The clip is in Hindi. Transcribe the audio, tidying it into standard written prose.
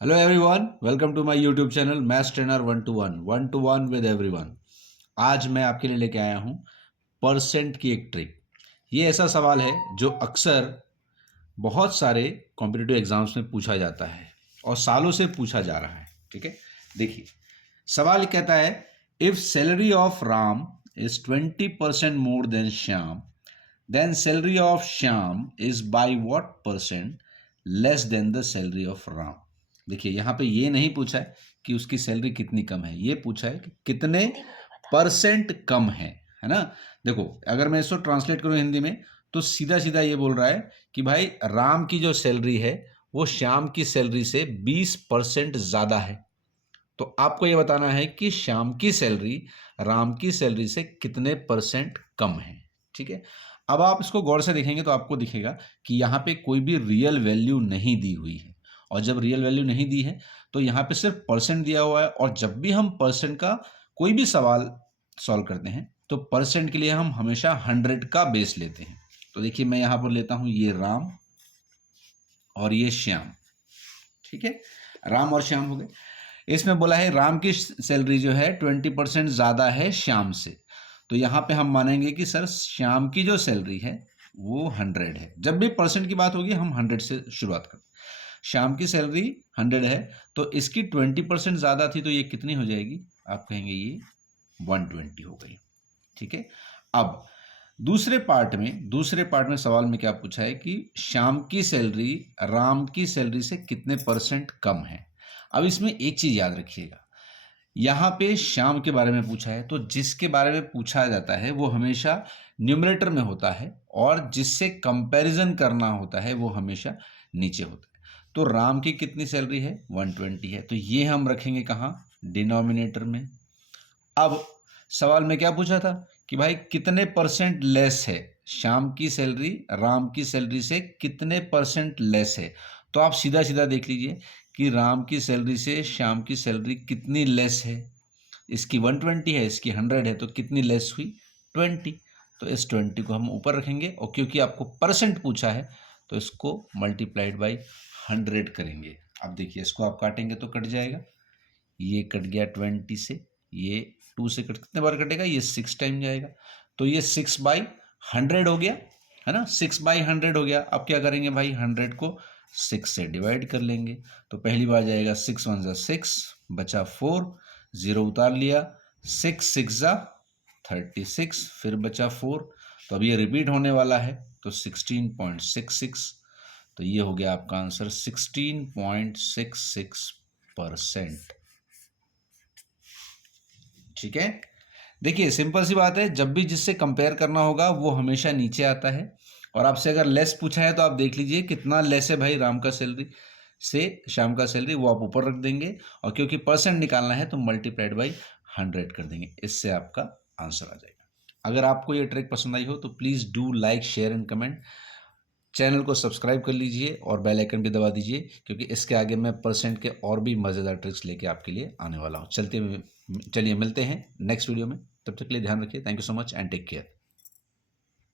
Hello everyone, welcome to my YouTube channel maths trainer 1 to 1 with everyone. आज मैं आपके लिए लेके आया हूँ परसेंट की एक ट्रिक। ये ऐसा सवाल है जो अक्सर बहुत सारे कॉम्पिटिटिव एग्जाम्स में पूछा जाता है और सालों से पूछा जा रहा है। ठीक है, देखिए सवाल कहता है, if salary of Ram is 20% more than Shyam, then salary of Shyam is by what percent less than the salary of Ram. देखिए यहाँ पे ये नहीं पूछा है कि उसकी सैलरी कितनी कम है, ये पूछा है कि कितने परसेंट कम है ना। देखो अगर मैं इसको ट्रांसलेट करूँ हिंदी में तो सीधा सीधा ये बोल रहा है कि भाई राम की जो सैलरी है वो श्याम की सैलरी से 20% ज़्यादा है। तो आपको ये बताना है कि श्याम की सैलरी राम की सैलरी से कितने परसेंट कम है। ठीक है, अब आप इसको गौर से देखेंगे तो आपको दिखेगा कि यहाँ पे कोई भी रियल वैल्यू नहीं दी हुई है, और जब रियल वैल्यू नहीं दी है तो यहाँ पे सिर्फ परसेंट दिया हुआ है। और जब भी हम परसेंट का कोई भी सवाल सॉल्व करते हैं तो परसेंट के लिए हम हमेशा 100 का बेस लेते हैं। तो देखिए मैं यहाँ पर लेता हूँ ये राम और ये श्याम। ठीक है, राम और श्याम हो गए। इसमें बोला है राम की सैलरी जो है 20% ज़्यादा है श्याम से, तो यहाँ पे हम मानेंगे कि सर श्याम की जो सैलरी है वो 100 है। जब भी परसेंट की बात होगी हम 100 से शुरुआत करते हैं। श्याम की सैलरी 100 है तो इसकी 20% ज़्यादा थी, तो ये कितनी हो जाएगी? आप कहेंगे ये 120 हो गई। ठीक है, अब दूसरे पार्ट में सवाल में क्या पूछा है कि श्याम की सैलरी राम की सैलरी से कितने परसेंट कम है। अब इसमें एक चीज याद रखिएगा, यहाँ पे श्याम के बारे में पूछा है तो जिसके बारे में पूछा जाता है वो हमेशा न्यूमरेटर में होता है और जिससे कंपैरिजन करना होता है वो हमेशा नीचे होता है। तो राम की कितनी सैलरी है? 120 है, तो ये हम रखेंगे कहाँ? डिनोमिनेटर में। अब सवाल में क्या पूछा था कि भाई कितने परसेंट लेस है श्याम की सैलरी राम की सैलरी से, कितने परसेंट लेस है। तो आप सीधा सीधा देख लीजिए कि राम की सैलरी से श्याम की सैलरी कितनी लेस है। इसकी 120 है, इसकी 100 है, तो कितनी लेस हुई? 20। तो इस 20 को हम ऊपर रखेंगे और क्योंकि आपको परसेंट पूछा है तो इसको मल्टीप्लाइड बाई 100 करेंगे। अब देखिए इसको आप काटेंगे तो कट जाएगा, ये कट गया 20 से, ये 2 से कट कितने बार कटेगा? ये 6 टाइम जाएगा, तो ये 6/100 हो गया, है ना। 6/100 हो गया। अब क्या करेंगे भाई? 100 को 6 से डिवाइड कर लेंगे, तो पहली बार जाएगा 6 1 6, बचा 4, 0 उतार लिया, 6 6 36, फिर बचा 4। तो अब ये रिपीट होने वाला है तो 16.66, तो ये हो गया आपका आंसर 16.66%। ठीक है, देखिए सिंपल सी बात है, जब भी जिससे कंपेयर करना होगा वो हमेशा नीचे आता है। और आपसे अगर लेस पूछा है तो आप देख लीजिए कितना लेस है भाई राम का सैलरी से श्याम का सैलरी, वो आप ऊपर रख देंगे और क्योंकि परसेंट निकालना है तो मल्टीप्लाइड बाई 100 कर देंगे, इससे आपका आंसर आ जाएगा। अगर आपको ये ट्रिक पसंद आई हो तो please do like share and comment. Channel को सब्सक्राइब कर लीजिए और बेल आइकन भी दबा दीजिए, क्योंकि इसके आगे मैं परसेंट के और भी मज़ेदार ट्रिक्स लेके आपके लिए आने वाला हूँ। चलिए मिलते हैं नेक्स्ट वीडियो में, तब तक के लिए ध्यान रखिए। Thank you so much and take care.